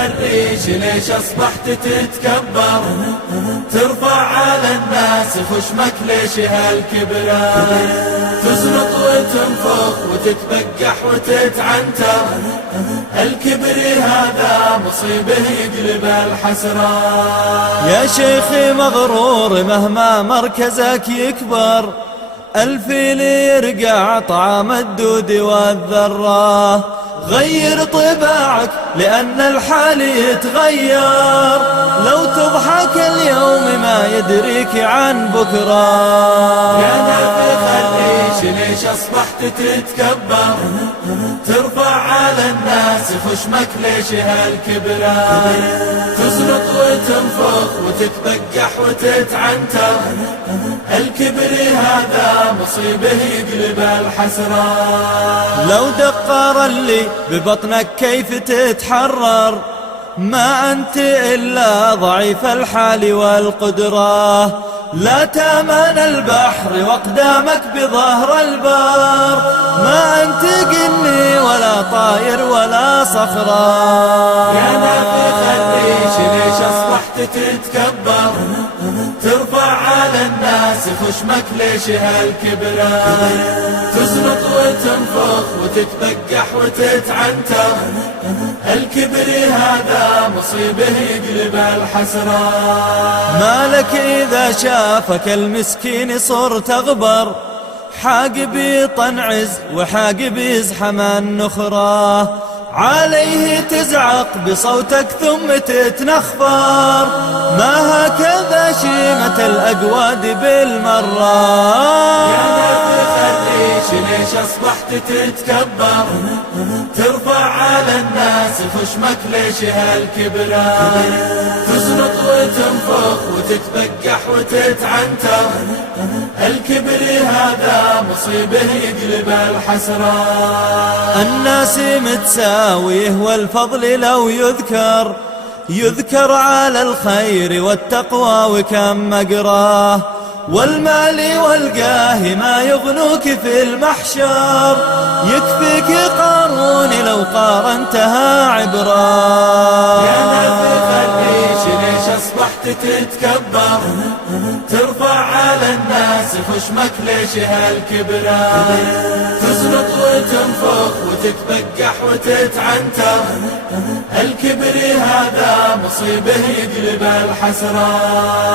خريج ليش أصبحت تتكبر؟ ترفع على الناس خشمك ليش هالكبران؟ تزنط وتنفخ وتتبقح وتتعنتر، الكبر هذا مصيبه يقلب الحسران. يا شيخي مغرور مهما مركزك يكبر، الفيل يرقع طعام الدود والذرة. غير طباعك لأن الحال يتغير، لو تضحك اليوم ما يدريك عن بكرة. يا نافخ الريش ليش أصبحت تتكبر؟ ترفع على الناس خشمك ليش هالكبران؟ تزنط وتنفخ وتتبقح وتتعنتر، الكبر هذا مصيبه يقلب الحسران. لو دقر اللي ببطنك كيف تتحرر؟ ما أنت إلا ضعيف الحال والقدرة. لا تامن البحر واقدامك بظهر البار، ما أنت قني ولا طائر ولا صخرة. يا نافخ الريش ليش أصبحت تتكبر؟ ترفع على الناس خشمك ليش هالكبران؟ تزنط وتنفخ وتتبقح وتتعنتر، الكبر هذا مصيبه يقلب الحسران. مالك إذا شافك المسكين صرت أغبر؟ حاقب يطنعز وحاقب يزحم النخرة، عليه تزعق بصوتك ثم تتنخفر، ما هكذا شيمة الأقواد بالمرة. يا نافخ الريش ليش أصبحت تتكبر؟ ترفع على الناس خشمك ليش هالكبران؟ تزنط وتنفخ وتتبقح وتتعنتر، الكبر هذا مصيبه يقلب الحسران. الناس متساويه والفضل لو يذكر على الخير والتقوى وكم مقراه، والمال والجاه ما يغنوك في المحشر، يكفيك قارون لو قارنتها عبرة. يا نافخ الريش ليش أصبحت تتكبر؟ ترفع على الناس خشمك ليش هالكبران؟ تزنط وتنفخ وتتبقح وتتعنتر، الكبر هذا مصيبه يقلب الحسران.